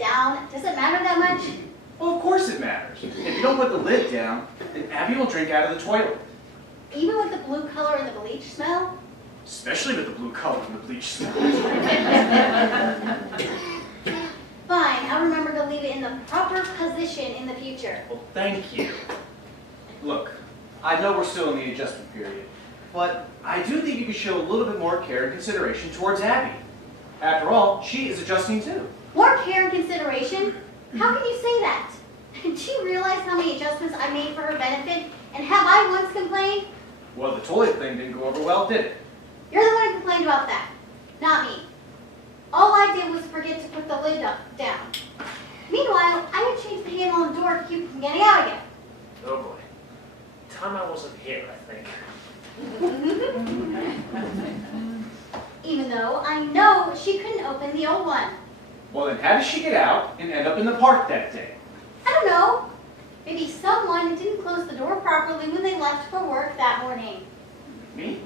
down, does it matter that much? Well, of course it matters. If you don't put the lid down, then Abby will drink out of the toilet. Even with the blue color and the bleach smell? Especially with the blue color and the bleach smell. Fine, I'll remember to leave it in the proper position in the future. Well, thank you. Look, I know we're still in the adjustment period, but I do think you can show a little bit more care and consideration towards Abby. After all, she is adjusting too. More care and consideration? How can you say that? Do you realize how many adjustments I made for her benefit? And have I once complained? Well, the toilet thing didn't go over well, did it? You're the one who complained about that, not me. All I did was forget to put the lid down. Meanwhile, I had changed the handle on the door to keep it from getting out again. Oh boy. Time I wasn't here, I think. Even though I know she couldn't open the old one. Well, then how did she get out and end up in the park that day? I don't know. Maybe someone didn't close the door properly when they left for work that morning. Me?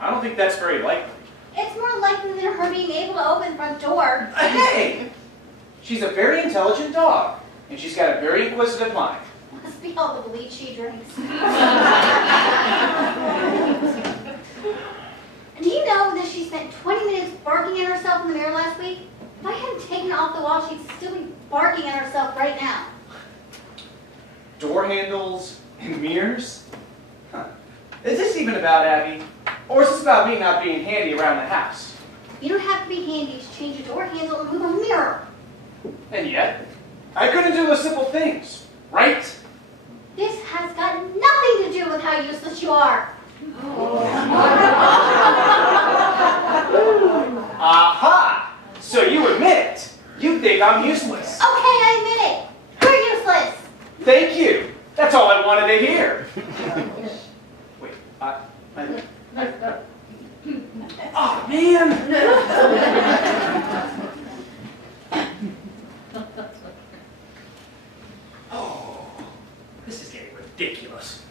I don't think that's very likely. It's more likely than her being able to open the front door. Hey! She's a very intelligent dog, and she's got a very inquisitive mind. Must be all the bleach she drinks. Do you know that she spent 20 minutes barking at herself in the mirror last week? If I hadn't taken it off the wall, she'd still be barking at herself right now. Door handles and mirrors? Huh. Is this even about Abby? Or is this about me not being handy around the house? You don't have to be handy to change a door handle and move a mirror. And yet, I couldn't do the simple things, right? This has got nothing to do with how useless you are. Aha! So you admit it. You think I'm useless. Okay, I admit it. You're useless. Thank you. That's all I wanted to hear. Wait, oh, man! Oh, this is getting ridiculous.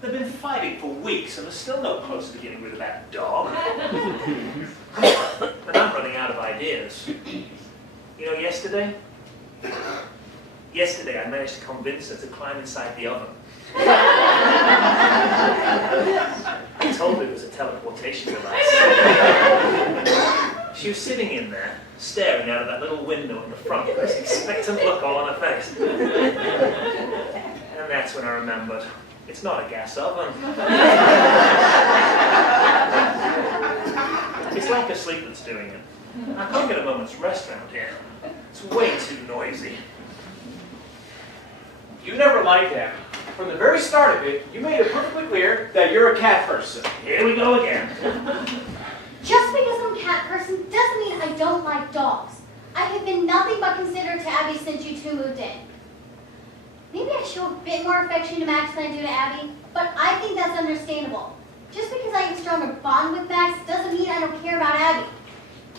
They've been fighting for weeks and they're still no closer to getting rid of that dog. And I'm running out of ideas. You know, yesterday I managed to convince her to climb inside the oven. I told her it was a teleportation device. She was sitting in there, staring out of that little window in the front with this expectant look all on her face. And that's when I remembered, it's not a gas oven. It's lack of sleep that's doing it. I can't get a moment's rest around here. It's way too noisy. You never liked Abby. From the very start of it, you made it perfectly clear that you're a cat person. Here we go again. Just because I'm a cat person doesn't mean I don't like dogs. I have been nothing but considerate to Abby since you two moved in. Maybe I show a bit more affection to Max than I do to Abby, but I think that's understandable. Just because I have a stronger bond with Max doesn't mean I don't care about Abby.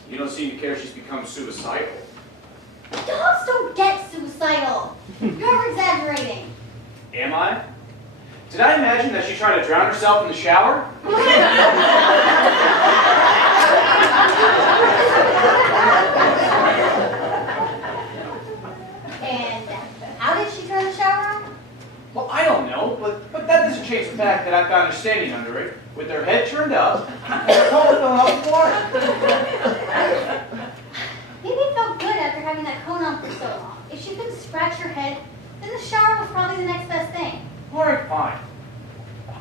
You don't seem to care she's become suicidal. Dogs don't get suicidal. You're exaggerating. Am I? Did I imagine that she tried to drown herself in the shower? And how did she turn the shower on? Well, I don't know, but that doesn't change the fact that I found her standing under it, with her head turned up, and her collar filling up with water. Maybe it felt good after having that cone on for so long. If she couldn't scratch her head, then the shower was probably the next best thing. All right, fine.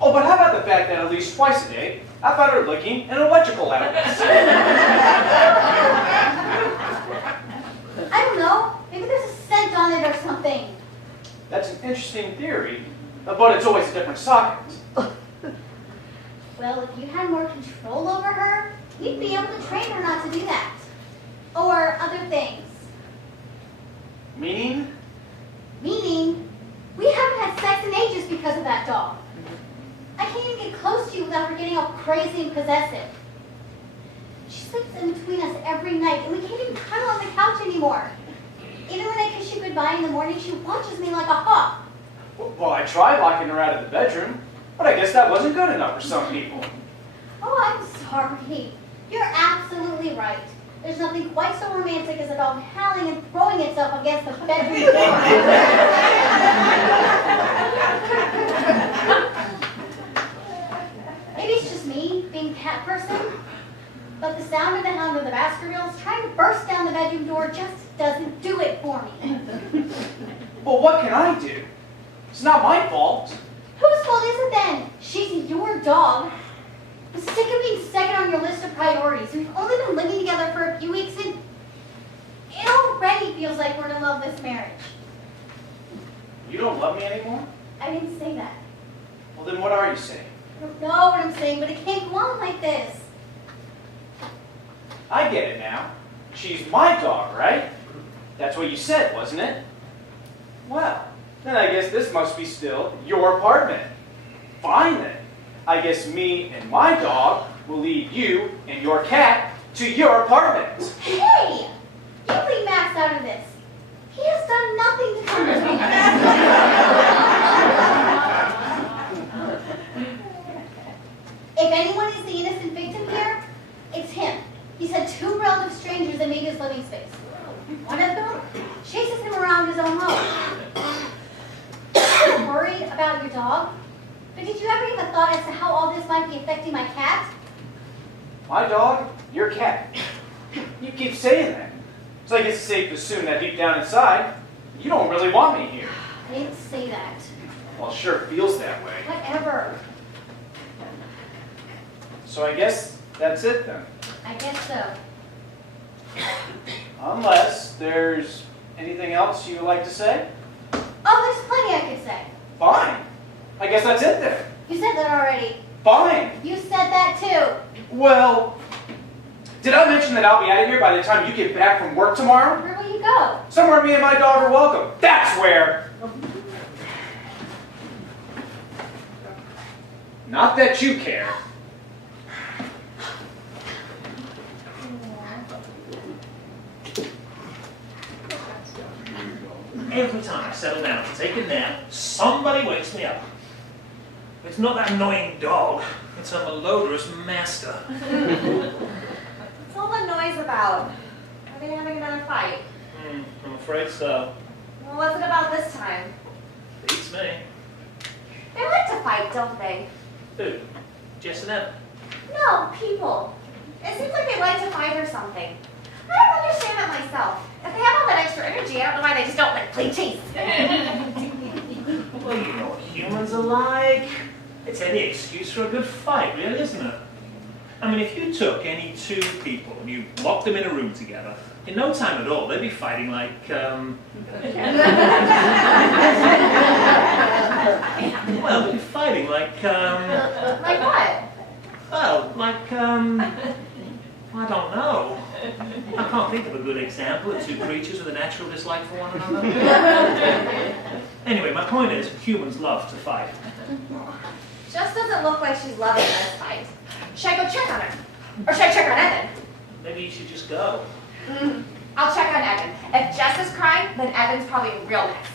Oh, but how about the fact that at least twice a day, I found her licking an electrical outlet? I don't know. Maybe there's a scent on it or something. That's an interesting theory, but it's always a different socket. Well, if you had more control over her, you'd be able to train her not to do that. Or other things. Meaning? Meaning, we haven't had sex in ages because of that dog. I can't even get close to you without her getting all crazy and possessive. She sleeps in between us every night, and we can't even cuddle on the couch anymore. Even when I kiss you goodbye in the morning, she watches me like a hawk. Well, I tried locking her out of the bedroom, but I guess that wasn't good enough for some people. Oh, I'm sorry. You're absolutely right. There's nothing quite so romantic as a dog howling and throwing itself against the bedroom door. Maybe it's just me, being a cat person, but the sound of the hound of the Baskervilles trying to burst down the bedroom door just doesn't do it for me. Well, what can I do? It's not my fault. Whose fault is it then? She's your dog. I'm sick of being second on your list of priorities. We've only been living together for a few weeks and it already feels like we're in love this marriage. You don't love me anymore? I didn't say that. Well, then what are you saying? I don't know what I'm saying, but it can't go on like this. I get it now. She's my dog, right? That's what you said, wasn't it? Well, then I guess this must be still your apartment. Fine then. I guess me and my dog will lead you and your cat to your apartment. Hey! You leave Max out of this. He has done nothing to come to me. If anyone is the innocent victim here, it's him. He's had two relative strangers invade his living space. One of them chases him around his own home. You're worried about your dog? But did you ever give a thought as to how all this might be affecting my cat? My dog, your cat. You keep saying that. So I guess it's safe to assume that deep down inside, you don't really want me here. I didn't say that. Well, it sure feels that way. Whatever. So I guess that's it then. I guess so. Unless there's anything else you would like to say? Oh, there's plenty I could say. Fine. I guess that's it then. You said that already. Fine. You said that too. Well, did I mention that I'll be out of here by the time you get back from work tomorrow? Where will you go? Somewhere me and my dog are welcome. That's where. Not that you care. Every time I settle down to take a nap, somebody wakes me up. It's not that annoying dog, it's a malodorous master. What's all the noise about? Are they having another fight? I'm afraid so. Well, what's it about this time? Beats me. They like to fight, don't they? Who? Jess and Evan? No, people. It seems like they like to fight or something. I don't understand it myself. If they have all that extra energy, I don't know why they just don't like play chase. Well, you know what humans are like. It's any excuse for a good fight, really, isn't it? I mean, if you took any two people and you locked them in a room together, in no time at all, they'd be fighting like, well, they'd be fighting like, Like what? well, like, I don't know. I can't think of a good example of two creatures with a natural dislike for one another. Anyway, my point is, humans love to fight. Just doesn't look like she's loving this fight. Should I go check on her? Or should I check on Evan? Maybe you should just go. I'll check on Evan. If Jess is crying, then Evan's probably a real mess.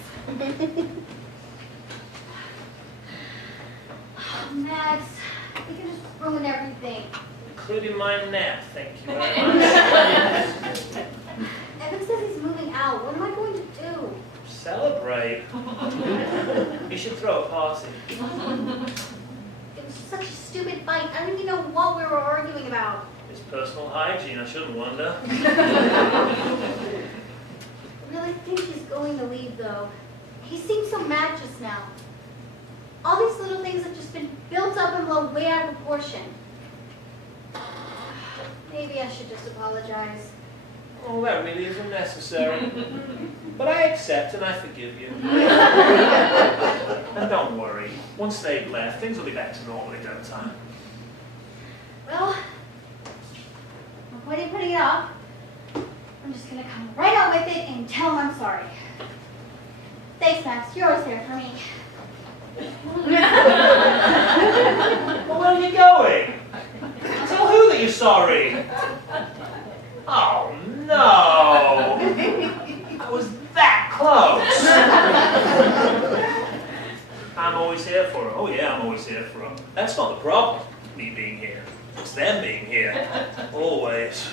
Oh, Max, you can just ruin everything. Including my nap, thank you very much. Evan says he's moving out. What am I going to do? Celebrate. You should throw a party. It was such a stupid fight. I don't even know what we were arguing about. It's personal hygiene, I shouldn't wonder. I really think he's going to leave, though. He seems so mad just now. All these little things have just been built up and blown way out of proportion. Maybe I should just apologize. Oh, that really isn't necessary. But I accept and I forgive you. And don't worry, once they've left, things will be back to normal in no time. Well, no point in putting it off. I'm just going to come right out with it and tell him I'm sorry. Thanks, Max. You're always there for me. Well, where are you going? Tell who that you're sorry. Oh, no. I was that close. I'm always here for her. Oh, yeah, I'm always here for her. That's not the problem, me being here. It's them being here. Always.